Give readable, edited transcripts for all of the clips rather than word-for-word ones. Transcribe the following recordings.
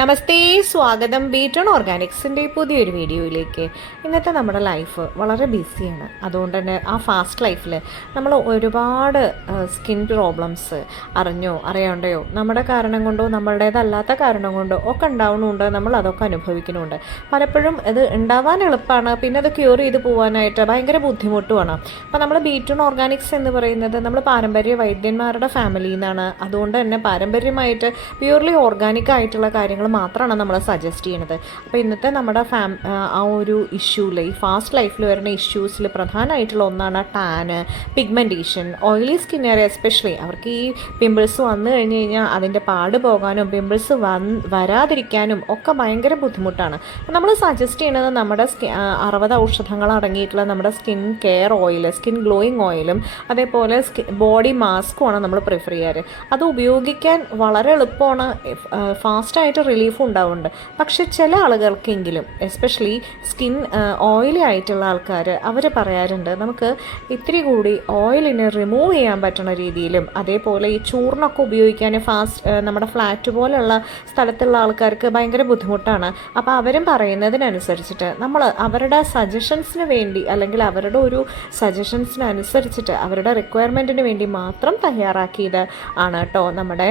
നമസ്തേ, സ്വാഗതം ബീറ്റൺ ഓർഗാനിക്സിൻ്റെ പുതിയൊരു വീഡിയോയിലേക്ക്. ഇന്നത്തെ നമ്മുടെ ലൈഫ് വളരെ ബിസിയാണ്. അതുകൊണ്ട് തന്നെ ആ ഫാസ്റ്റ് ലൈഫിൽ നമ്മൾ ഒരുപാട് സ്കിൻ പ്രോബ്ലംസ് അറിഞ്ഞോ അറിയാണ്ടയോ നമ്മുടെ കാരണം കൊണ്ടോ നമ്മളുടേതല്ലാത്ത കാരണം കൊണ്ടോ ഒക്കെ ഉണ്ടാവുന്നുണ്ട്. നമ്മൾ അതൊക്കെ അനുഭവിക്കുന്നുണ്ട്. പലപ്പോഴും ഇത് ഉണ്ടാവാൻ എളുപ്പമാണ്, പിന്നെ അത് ക്യൂർ ചെയ്ത് പോകാനായിട്ട് ഭയങ്കര ബുദ്ധിമുട്ടുമാണ്. അപ്പോൾ നമ്മൾ ബീറ്റൺ ഓർഗാനിക്സ് എന്ന് പറയുന്നത് നമ്മൾ പാരമ്പര്യ വൈദ്യന്മാരുടെ ഫാമിലിയിൽ നിന്നാണ്. അതുകൊണ്ട് തന്നെ പാരമ്പര്യമായിട്ട് പ്യൂർലി ഓർഗാനിക് ആയിട്ടുള്ള കാര്യങ്ങൾ മാത്രമാണ് നമ്മൾ സജസ്റ്റ് ചെയ്യുന്നത്. അപ്പോൾ ഇന്നത്തെ നമ്മുടെ ആ ഒരു ഇഷ്യൂവിൽ, ഈ ഫാസ്റ്റ് ലൈഫിൽ വരുന്ന ഇഷ്യൂസിൽ പ്രധാനമായിട്ടുള്ള ഒന്നാണ് tan, pigmentation, oily skin area. Especially അവർക്ക് ഈ പിമ്പിൾസ് വന്നു കഴിഞ്ഞ് കഴിഞ്ഞാൽ അതിൻ്റെ പാട് പോകാനും പിമ്പിൾസ് വരാതിരിക്കാനും ഒക്കെ ഭയങ്കര ബുദ്ധിമുട്ടാണ്. അപ്പോൾ നമ്മൾ സജസ്റ്റ് ചെയ്യുന്നത് നമ്മുടെ 60 ഔഷധങ്ങൾ അടങ്ങിയിട്ടുള്ള നമ്മുടെ skin care oil, skin glowing ഓയിലും അതേപോലെ ബോഡി മാസ്കുമാണ് നമ്മൾ പ്രിഫർ ചെയ്യാറ്. അത് ഉപയോഗിക്കാൻ വളരെ എളുപ്പമാണ്, ഫാസ്റ്റായിട്ട് റിലീഫ് ഉണ്ടാവുന്നുണ്ട്. പക്ഷെ ചില ആളുകൾക്കെങ്കിലും, എസ്പെഷ്യലി സ്കിൻ ഓയിലി ആയിട്ടുള്ള ആൾക്കാർ, അവർ പറയാറുണ്ട് നമുക്ക് ഇത്തിരി കൂടി ഓയിലിനെ റിമൂവ് ചെയ്യാൻ പറ്റുന്ന രീതിയിലും അതേപോലെ ഈ ചൂർണ്ണൊക്കെ ഉപയോഗിക്കാൻ നമ്മുടെ ഫ്ലാറ്റ് പോലെയുള്ള സ്ഥലത്തുള്ള ആൾക്കാർക്ക് ഭയങ്കര ബുദ്ധിമുട്ടാണ്. അപ്പോൾ അവരും പറയുന്നതിനനുസരിച്ചിട്ട് നമ്മൾ അവരുടെ സജഷൻസിന് വേണ്ടി, അല്ലെങ്കിൽ അവരുടെ ഒരു സജഷൻസിനനുസരിച്ചിട്ട് അവരുടെ റിക്വയർമെൻറ്റിന് വേണ്ടി മാത്രം തയ്യാറാക്കിയത് ആണ് കേട്ടോ നമ്മുടെ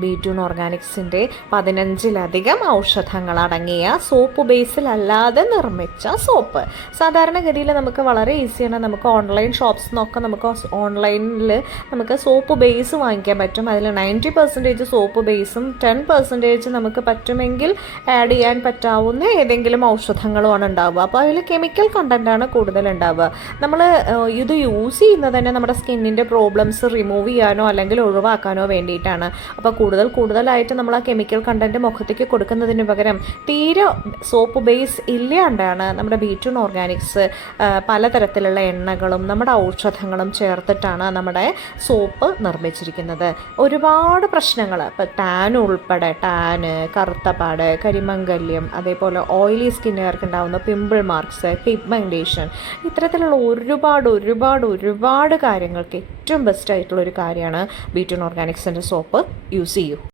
ബീറ്റൺ ഓർഗാനിക്സിൻ്റെ 15ലധികം ഔഷധങ്ങൾ അടങ്ങിയ സോപ്പ് ബേസിലല്ലാതെ നിർമ്മിച്ച സോപ്പ്. സാധാരണഗതിയിൽ നമുക്ക് വളരെ ഈസിയാണ്, നമുക്ക് ഓൺലൈൻ ഷോപ്സിൽ നിന്നൊക്കെ നമുക്ക് ഓൺലൈനിൽ നമുക്ക് സോപ്പ് ബേസ് വാങ്ങിക്കാൻ പറ്റും. അതിൽ 90% സോപ്പ് ബേസും 10% നമുക്ക് പറ്റുമെങ്കിൽ ആഡ് ചെയ്യാൻ പറ്റാവുന്ന ഏതെങ്കിലും ഔഷധങ്ങളുമാണ് ഉണ്ടാവുക. അപ്പോൾ അതിൽ കെമിക്കൽ കണ്ടൻറ്റാണ് കൂടുതൽ ഉണ്ടാവുക. നമ്മൾ ഇത് യൂസ് ചെയ്യുന്നത് തന്നെ നമ്മുടെ സ്കിന്നിൻ്റെ പ്രോബ്ലംസ് റിമൂവ് ചെയ്യാനോ അല്ലെങ്കിൽ ഒഴിവാക്കാനോ വേണ്ടിയിട്ടാണ്. അപ്പോൾ കൂടുതലായിട്ട് നമ്മൾ ആ കെമിക്കൽ കണ്ടൻറ്റ് മുഖത്തേക്ക് കൊടുക്കുന്നതിന് പകരം തീരെ സോപ്പ് ബേസ് ഇല്ലാണ്ടാണ് നമ്മുടെ ബീറ്റൺ ഓർഗാനിക്സ് പലതരത്തിലുള്ള എണ്ണകളും നമ്മുടെ ഔഷധങ്ങളും ചേർത്തിട്ടാണ് നമ്മുടെ സോപ്പ് നിർമ്മിച്ചിരിക്കുന്നത്. ഒരുപാട് പ്രശ്നങ്ങൾ, ഇപ്പോൾ ടാൻ ഉൾപ്പെടെ, ടാന്, കറുത്തപ്പാട്, കരിമംഗല്യം, അതേപോലെ ഓയിലി സ്കിന്നുകാർക്ക് ഉണ്ടാകുന്ന പിമ്പിൾ മാർക്സ്, പിഗ്മെൻറ്റേഷൻ, ഇത്തരത്തിലുള്ള ഒരുപാട് കാര്യങ്ങൾക്ക് ഏറ്റവും ബെസ്റ്റ് ആയിട്ടുള്ളൊരു കാര്യമാണ് ബീറ്റൺ ഓർഗാനിക്സിൻ്റെ സോപ്പ് യൂസ് ചെയ്യൂ.